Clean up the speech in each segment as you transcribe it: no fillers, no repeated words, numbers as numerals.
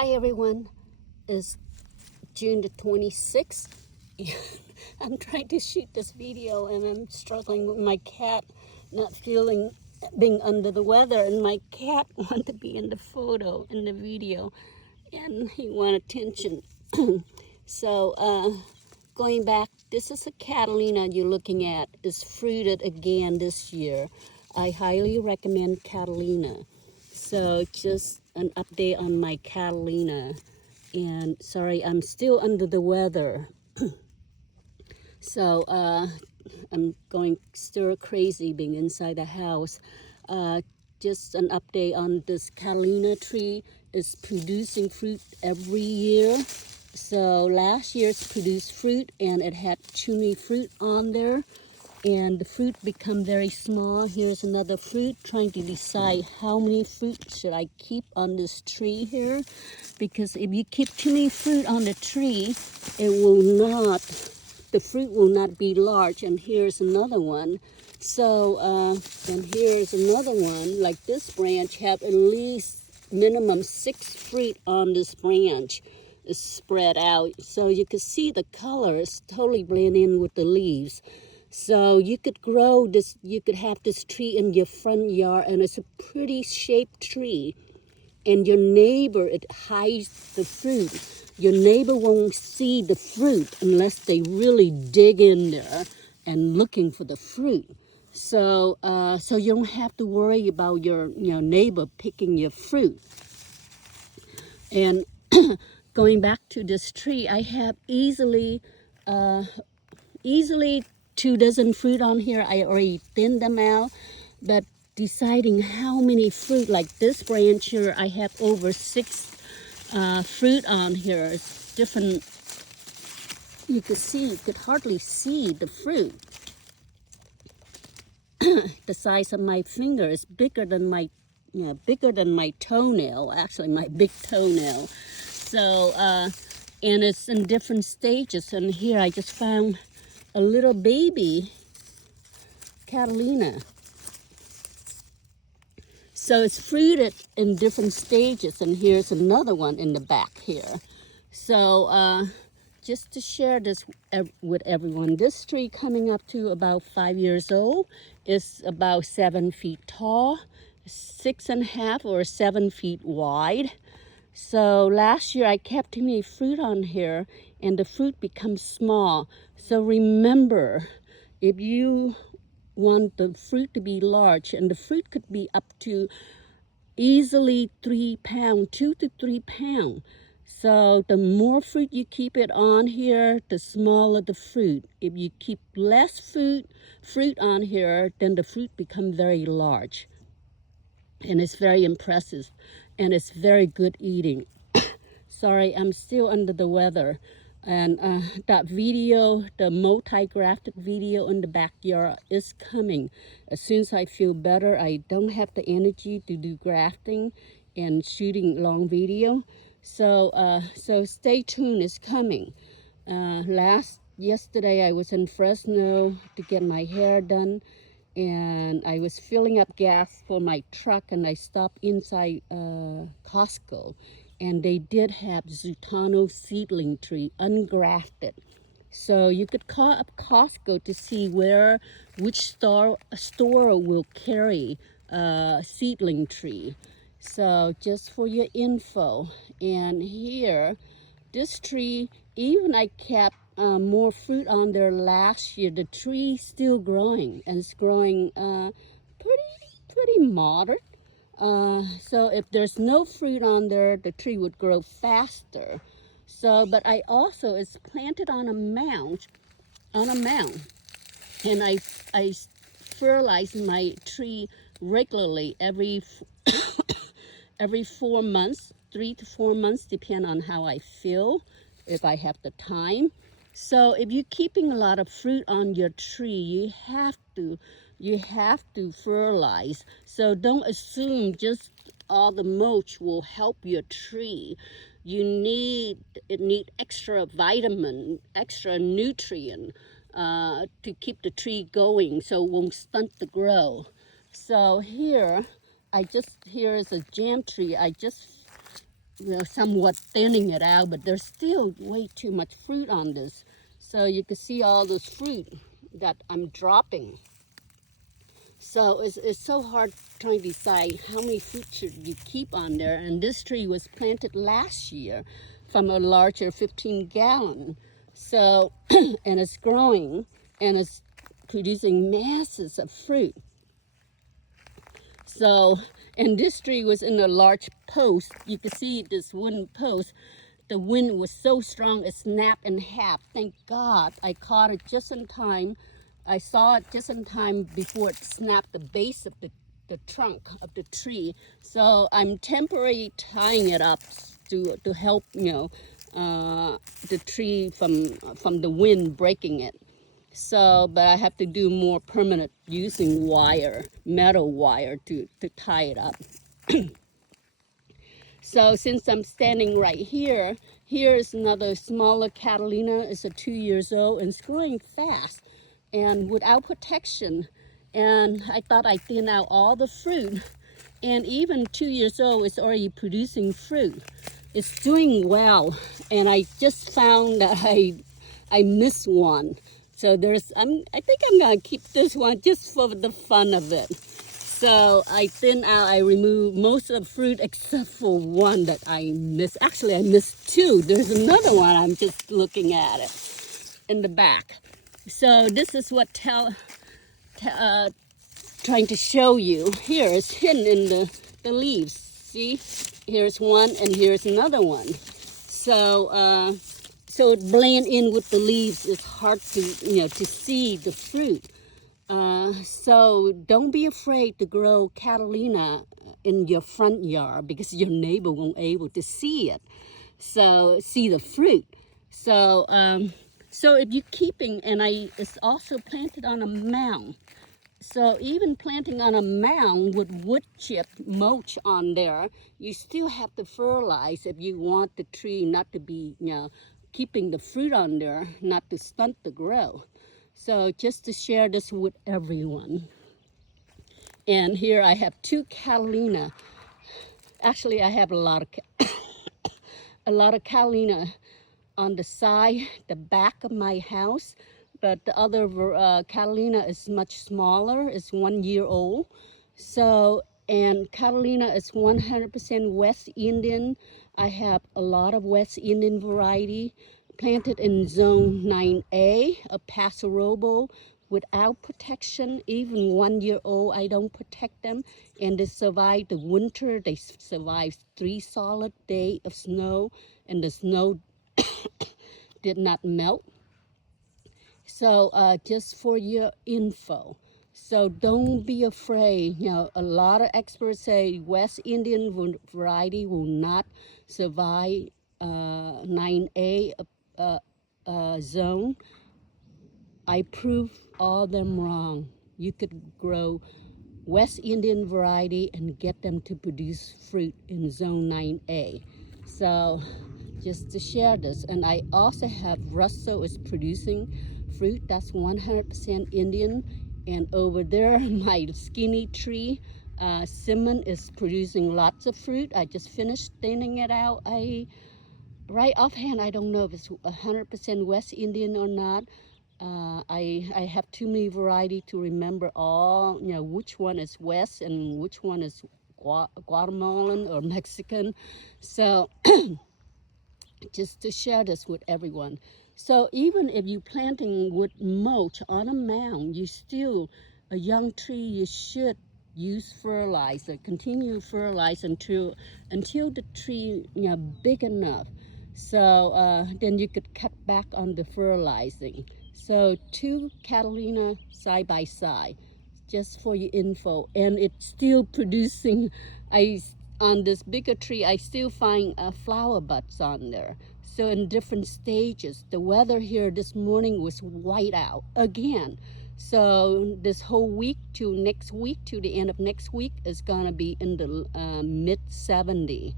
Hi everyone, it's June the 26th and I'm trying to shoot this video and I'm struggling with my cat not feeling being under the weather, and my cat wanted to be in the photo, in the video, and he wanted attention. So going back, this is a Catalina you're looking at. It's fruited again this year. I highly recommend Catalina. So just an update on my Catalina. And sorry, I'm still under the weather. So I'm going stir crazy being inside the house. Just an update on this Catalina tree. It's producing fruit every year. So last year it's produced fruit and it had too many fruit on there. And the fruit become very small. Here's another fruit, trying to decide how many fruit should I keep on this tree here. Because if you keep too many fruit on the tree, the fruit will not be large. And here's another one. So, and here's another one, like this branch have at least minimum 6 fruit on this branch. It's spread out. So you can see the colors totally blend in with the leaves. So you could grow this, you could have this tree in your front yard, and it's a pretty shaped tree. And your neighbor, it hides the fruit. Your neighbor won't see the fruit unless they really dig in there and looking for the fruit. So, so you don't have to worry about your neighbor picking your fruit. And going back to this tree, I have easily 2 dozen fruit on here. I already thinned them out, but deciding how many fruit, like this branch here, I have over 6 fruit on here. It's different. You could hardly see the fruit. The size of my finger is bigger than my toenail, actually my big toenail. So, and it's in different stages. And here I just found a little baby Catalina. So it's fruited in different stages, and here's another one in the back here. So just to share this with everyone, this tree coming up to about 5 years old is about 7 feet tall, 6.5 or 7 feet wide. So last year I kept too many fruit on here and the fruit becomes small. So remember, if you want the fruit to be large, and the fruit could be up to easily 3 pounds, 2 to 3 pounds. So the more fruit you keep it on here, the smaller the fruit. If you keep less fruit on here, then the fruit becomes very large. And it's very impressive, and it's very good eating. Sorry, I'm still under the weather. And that video, the multi-grafted video in the backyard is coming. As soon as I feel better, I don't have the energy to do grafting and shooting long video. So so stay tuned, it's coming. Yesterday I was in Fresno to get my hair done, and I was filling up gas for my truck, and I stopped inside Costco, and they did have Zutano seedling tree ungrafted. So you could call up Costco to see which store will carry a seedling tree. So just for your info. And here, this tree, even I kept more fruit on there last year. The tree still growing, and it's growing pretty moderate. So if there's no fruit on there, the tree would grow faster. So, but I also, it's planted on a mound, and I fertilize my tree regularly every 4 months, 3 to 4 months, depend on how I feel, if I have the time. So if you're keeping a lot of fruit on your tree, you have to fertilize. So don't assume just all the mulch will help your tree. It need extra vitamin, extra nutrient to keep the tree going, so it won't stunt the growth. So here is a jam tree. I just they're somewhat thinning it out, but there's still way too much fruit on this. So you can see all this fruit that I'm dropping. So it's so hard trying to decide how many fruit should you keep on there. And this tree was planted last year from a larger 15-gallon. So, and it's growing and it's producing masses of fruit. So, and this tree was in a large post. You can see this wooden post. The wind was so strong it snapped in half. Thank God I caught it just in time. I saw it just in time before it snapped the base of the trunk of the tree. So I'm temporarily tying it up to help, the tree from the wind breaking it. So, but I have to do more permanent using wire, metal wire to tie it up. So since I'm standing right here, here is another smaller Catalina. It's a 2 years old and it's growing fast and without protection. And I thought I'd thin out all the fruit. And even 2 years old, it's already producing fruit. It's doing well. And I just found that I missed one. So I think I'm gonna keep this one just for the fun of it. So I removed most of the fruit except for one that I missed. Actually, I missed two. There's another one, I'm just looking at it in the back. So this is what trying to show you. Here, it's hidden in the leaves. See, here's one and here's another one. So, so it blend in with the leaves. It's hard to, to see the fruit. So don't be afraid to grow Catalina in your front yard because your neighbor won't be able to see it. So see the fruit. So so if you're keeping, and it's also planted on a mound. So even planting on a mound with wood chip mulch on there, you still have to fertilize if you want the tree not to be, keeping the fruit on there, not to stunt the growth. So just to share this with everyone. And here I have two Catalina. Actually, I have a lot of Catalina on the side, the back of my house. But the other Catalina is much smaller. It's 1 year old. So, and Catalina is 100% West Indian. I have a lot of West Indian variety planted in zone 9A of PASO Robles without protection. Even 1 year old, I don't protect them. And they survive the winter. They survive 3 solid days of snow, and the snow did not melt. So just for your info. So don't be afraid. A lot of experts say West Indian variety will not survive 9A zone. I prove all them wrong. You could grow West Indian variety and get them to produce fruit in zone 9A. So just to share this. And I also have Russell is producing fruit that's 100% Indian. And over there, my skinny tree, Simon, is producing lots of fruit. I just finished thinning it out. Right offhand, I don't know if it's 100% West Indian or not. I have too many variety to remember all, which one is West and which one is Guatemalan or Mexican. So just to share this with everyone. So even if you're planting with mulch on a mound, you still, a young tree, you should use fertilizer, continue to fertilize until the tree, big enough. So then you could cut back on the fertilizing. So 2 Catalina side by side, just for your info. And it's still producing, on this bigger tree, I still find flower buds on there. So in different stages. The weather here this morning was white out again. So this whole week to next week, to the end of next week, is gonna be in the mid 70.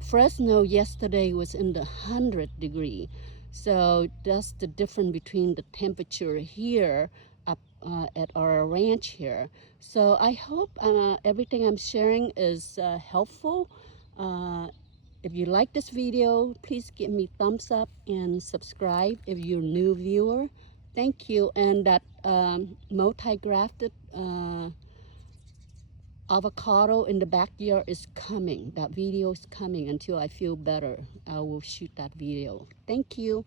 Fresno yesterday was in the 100-degree. So that's the difference between the temperature here up at our ranch here. So I hope everything I'm sharing is helpful. If you like this video, please give me thumbs up and subscribe if you're a new viewer. Thank you. And that multi-grafted avocado in the backyard is coming. That video is coming. Until I feel better, I will shoot that video. Thank you.